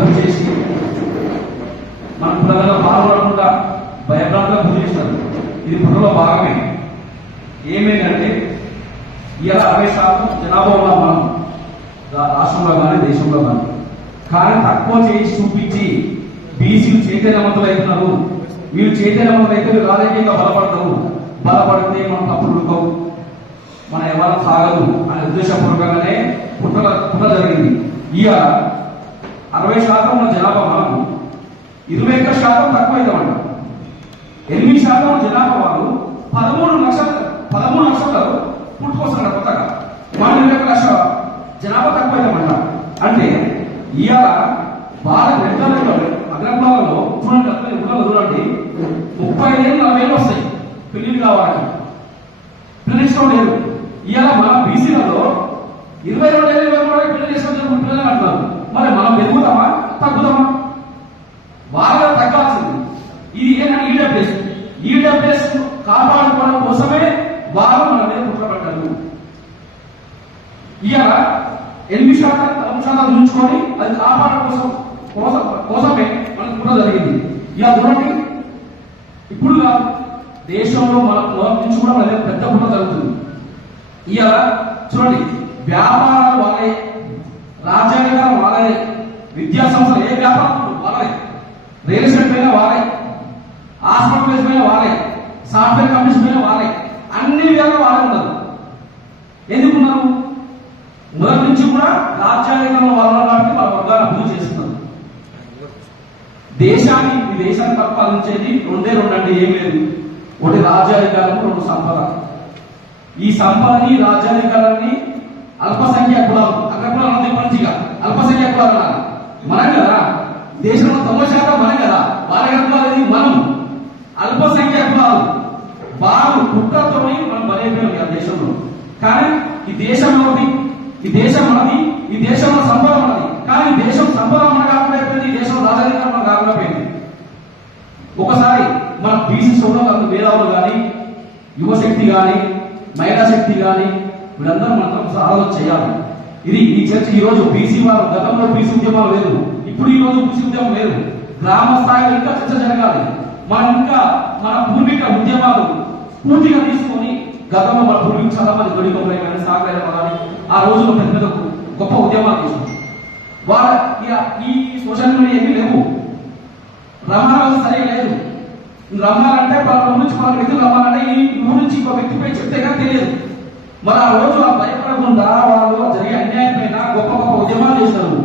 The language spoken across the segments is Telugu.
గురి చేసి మన కులగల బాధపడకుండా భయభ్రాంతిగా గురి చేస్తారు. ఇది కుట్రలో భాగమే. ఏమేంటంటే ఇలా 60% జనాభా ఉన్నాం మనం రాష్ట్రంలో కానీ దేశంలో కానీ తక్కువ చేసి చూపించి బీసీలు చైతన్యవంతులు అవుతున్నారు, వీళ్ళు చైతన్యవంతులు అయితే రాజకీయంగా బలపడితే మనం తప్పుడు ఉడకవు, మన ఎవరు సాగదు అనే ఉద్దేశపూర్వకంగానే పుట్ట జరిగింది. ఇక 60% ఉన్న జనాభా మనం 21% తక్కువ అవుతామంట. 8% జనాభా వాళ్ళు 13 లక్షలు పుట్టుకొస్తున్నారు కొత్తగా. మనం 21 లక్షల జనాభా తక్కువ అవుతామంట. అంటే ఇవాళ బాగా అగ్రకులాలలో చూడండి 35 ఏళ్ళు 40 ఏళ్ళు వస్తాయి పెళ్లిళ్ళు కావాలి, పిల్లలు లేదు. ఇవాళ మన బీసీలలో 22 ఏళ్ళు 23 పెళ్లి చేసుకొని పిల్లలు అంటున్నారు. మరి మనం పెరుగుతామా తగ్గుతామా? బాగా తగ్గాల్సింది. ఇది ఏంటంటే ఈడబ్ల్యూఎస్ కాపాడుకోవడం కోసమే వాళ్ళు మన మీద కుట్రపడ్డారు. ఇవాళ 8% ఉంచుకొని అది కాపాడడం కోసమే మనకు కూడా జరిగింది. ఇలా చూడండి, ఇప్పుడు దేశంలో మన నుంచి కూడా మన పెద్ద కూడా జరుగుతుంది. ఇలా చూడండి, వ్యాపారాలు వాళ్ళే, రాజ్యాంగం వాళ్ళే, విద్యా సంస్థలు ఏ వ్యాపారం వాళ్ళే, రియల్ ఎస్టేట్ పైన వాళ్ళే, హాస్పిటల్ పైన వాళ్ళే, సాఫ్ట్వేర్ కంపెనీస్ పైన వాళ్ళే, అన్ని విధాలుగా వాళ్ళే ఉన్నారు. ఎందుకున్నారు? మొదటి నుంచి కూడా రాజ్యాంగంలో వాళ్ళు కాబట్టి వాళ్ళ వర్గాన్ని అభివృద్ధి చేస్తున్నారు. దేశాన్ని పరిపాలించేది రెండే అంటే ఏం లేదు. ఒకటి రాజ్యాధికారం, రెండు సంపద. ఈ సంపదని రాజ్యాధికారాన్ని అల్పసంఖ్యాక కులాలు, అగ్రకులాలు మంచిగా అల్పసంఖ్యాక కులాలు అన్నారు. మనం కదా దేశంలో 90% మనం కదా, వాళ్ళ కులాలు మనం అల్పసంఖ్యాక కులాలు బాగా కుట్రతో మనం బలైపోయాం ఆ దేశంలో. కానీ ఈ దేశం మనది, ఈ దేశం మనది, ఈ దేశంలో సంపద మనది. కానీ దేశం సంపద మన కాకుండా అయిపోయింది, ఈ దేశం రాజకీయం మన కాకుండా పోయింది. ఒకసారి మన బీసీ సోదరులు మేధావులు కానీ, యువశక్తి కానీ, మహిళా శక్తి కానీ వీళ్ళందరూ మనతో ఆలోచన చేయాలి. ఈ చర్చ ఈ రోజు బీసీ వారు, గతంలో బీసీ ఉద్యమాలు లేదు, ఇప్పుడు ఈ రోజు బీసీ ఉద్యమం లేదు. గ్రామ స్థాయిలో ఇంకా చర్చ జరగాలి. మనం ఇంకా మన పూర్వీక ఉద్యమాలు పూర్తిగా తీసుకొని, గతంలో మన పూర్వీకులు చాలా మంది దొడికొమ్మలై కానీ, సాగరైన కానీ ఆ రోజుల్లో పెద్ద పెద్ద గొప్ప ఉద్యమాలు తీసుకున్నారు. వాళ్ళ ఈ సోషల్ మీడియా ఏమీ లేవు, రవాణా సరిగా లేదు. రమ్మాలంటే వాళ్ళ నుంచి మన వ్యక్తులు రమ్మాలంటే ఈ ఊరు నుంచి ఇంకో వ్యక్తిపై చెప్తే కానీ తెలియదు. మరి ఆ రోజు ఆ భయపడకుండా వాళ్ళు జరిగే అన్యాయం పైన గొప్ప గొప్ప ఉద్యమాలు చేస్తారు.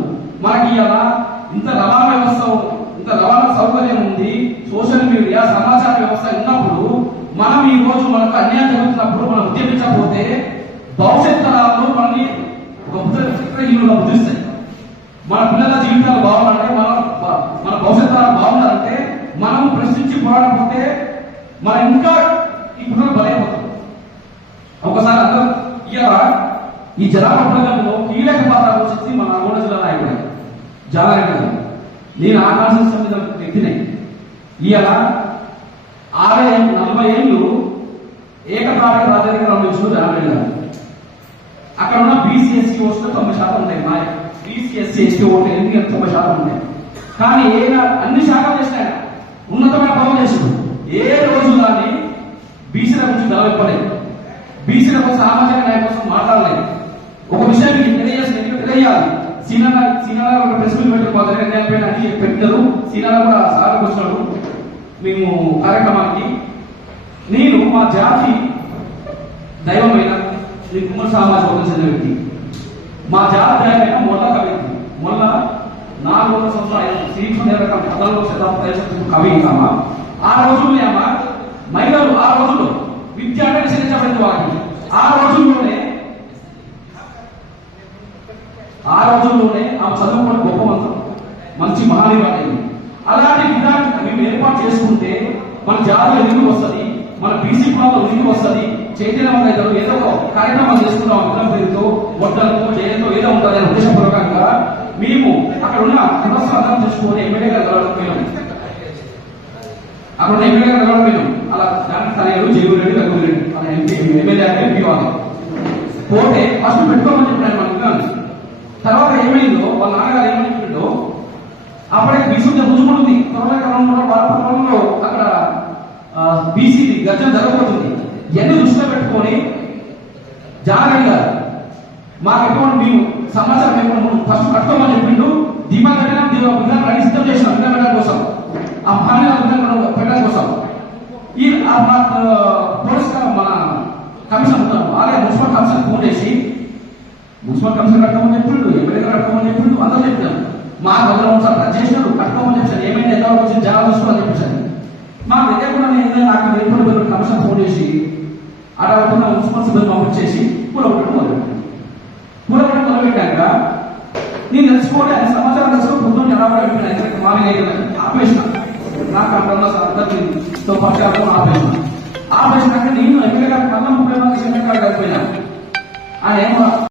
మనకి ఇలా ఇంత రవాణా వ్యవస్థ, ఇంత రవాణా సౌకర్యం ఉంది, సోషల్ మీడియా సమాచార వ్యవస్థ ఉన్నప్పుడు మనం ఈ రోజు మనకు అన్యాయం జరుగుతున్నప్పుడు మనం ఉద్యమించకపోతే భవిష్యత్ తరాలు మనల్ని ఒక చిత్రహీనులుగా బుద్ధిస్తాయి. మన పిల్లల జీవితాలు బాగుండాలంటే, మన భవిష్యత్ తరాలు బాగుండాలంటే మనం ప్రశ్నించి పోరాడకపోతే మనం ఇంకా ఈ కుట్రలు బలైపోతాం. ఒకసారి అందరూ ఈ జనాభా ప్రజల్లో కీలక పాత్ర పోషించి మన నల్గొండ జిల్లా నాయకుడు జానారెడ్డి గారు. నేను ఆ కాన్స్టిట్యూషన్ మీద వ్యక్తినే. ఇవాళ 40 ఏళ్ళు ఏకకాలిక రాజకీయాలు వచ్చిన జానారెడ్డి గారు. అక్కడ ఉన్న బీసీఎస్సీ ఓట్లు 90% ఉంటాయి. మా బీసీఎస్సీ ఎస్టీ ఓట్లు 90% ఉంటాయి. కానీ అన్ని శాఖలు చేసినాయి, ఉన్నతమైన పనులు చేసాడు. ఏ రోజు కానీ బీసీల గురించి గలవెప్పలేదు, బీసీల కోసం సామాజిక న్యాయం కోసం మాట్లాడలేదు. ఒక విషయం మీకు తెలియాలి. సీనారా ఒక ప్రెస్ మీట్ పెట్టిపోతారు, అన్యాయపైన అని పెట్టినారు. సీనారా కూడా సార్కి వచ్చినాడు మేము కార్యక్రమానికి. నేను మా జాతి దైవమైన శ్రీ కుమార్ సామాజిక చెందిన వ్యక్తి. మా జాతి దైవమైన మొల్ల కవి, మొల్ల 400 సంవత్సరాలు శ్రీకృష్ణ కథలో శతాబ్దం కవి. ఆ రోజుల్లో మహిళలు ఆ రోజుల్లో విద్య అంటే నిషేధించబడింది వాటిని. ఆ రోజుల్లోనే ఆ చదువుకున్న గొప్ప మంత్రం, మంచి మహానివాడైంది. అలాంటి విధానం మేము ఏర్పాటు చేసుకుంటే మన జాతిలో ఎందుకు వస్తుంది, మన బీసీ కులాల్లో ఎందుకు వస్తుంది, చైతన్యవంతులు ఏదో ఒక కార్యక్రమాలు చేసుకుంటాం. విధానం పేరుతో, వడ్డలతో, జయంతో ఏదో ఉంటుంది అనే ఉద్దేశపూర్వకంగా మేము అక్కడ ఉన్న సమస్యలు అర్థం చేసుకుని ఎమ్మెల్యే గారు కలవకపోయినాం. అక్కడ ఉన్న ఎమ్మెల్యే గారు కలవకపోయినాం. అలా దానికి తనయుడు జయగురెడ్డి, రఘురెడ్డి అలా ఎమ్మెల్యే ఎంపీ వాళ్ళు పోతే ఫస్ట్ పెట్టుకోమని చెప్పినాను మనకు. తర్వాత ఏమైందో వాళ్ళ నాన్నగారు ఏమని చెప్పిండో, అప్పటికి బీసీ రుజుకుంటుంది త్వరలో కాలంలో వారపత్రంలో అక్కడ బీసీ గర్జన జరగబోతుంది. ఇవన్నీ దృష్టిలో పెట్టుకొని జానగడి గారు మాకు ఎటువంటి మేము సమాచారం లేకుండా ఫస్ట్ కట్టుకోమని చెప్పిండు. దీపా కట్టినా విధానం రెడీ సిద్ధం చేసినాం విధానం పెట్టడం కోసం, ఆ మహానీయ విధానం పెట్టడం కోసం. ఈ మా పోలీస్ మన కమిషన్ అలాగే మున్సిపల్ కమిషన్ ఫోన్ చేసి మున్సిపల్ కమిషన్ కట్టుకోమని చెప్పిండు, ఎమ్మెల్యే కట్టుకోమని చెప్పిండు, అందరూ చెప్పినాం. మా దగ్గర సార్ రద్దు చేసినాడు, కట్టుకోమని చెప్పాను, ఏమైనా ఎంత వచ్చి జాగ్రత్త చూసుకోవాలని చెప్పేసి మా తెలియకుండా నేను నాకు వెళ్ళిపోయిన కమిషన్ ఫోన్ చేసి అడగకుండా మున్సిపల్ సిబ్బంది పంపించేసి కూలగొట్టడం మొదలుపెట్టాను. కూలగొట్టడం మొదలుపెట్టాక నేను తెలుసుకోవాలి ఆయన సమాచారం తెలుసుకో పొద్దున్న ఎలా పెట్టిన మార్నింగ్ అయితే ఆపేసిన నాకు అందరితో పరిచయం ఆపేసినాక నేను ఎమ్మెల్యే గారికి మళ్ళీ 30 మంది ఎమ్మెల్యే గారు కలిపోయినా ఆయన ఏమో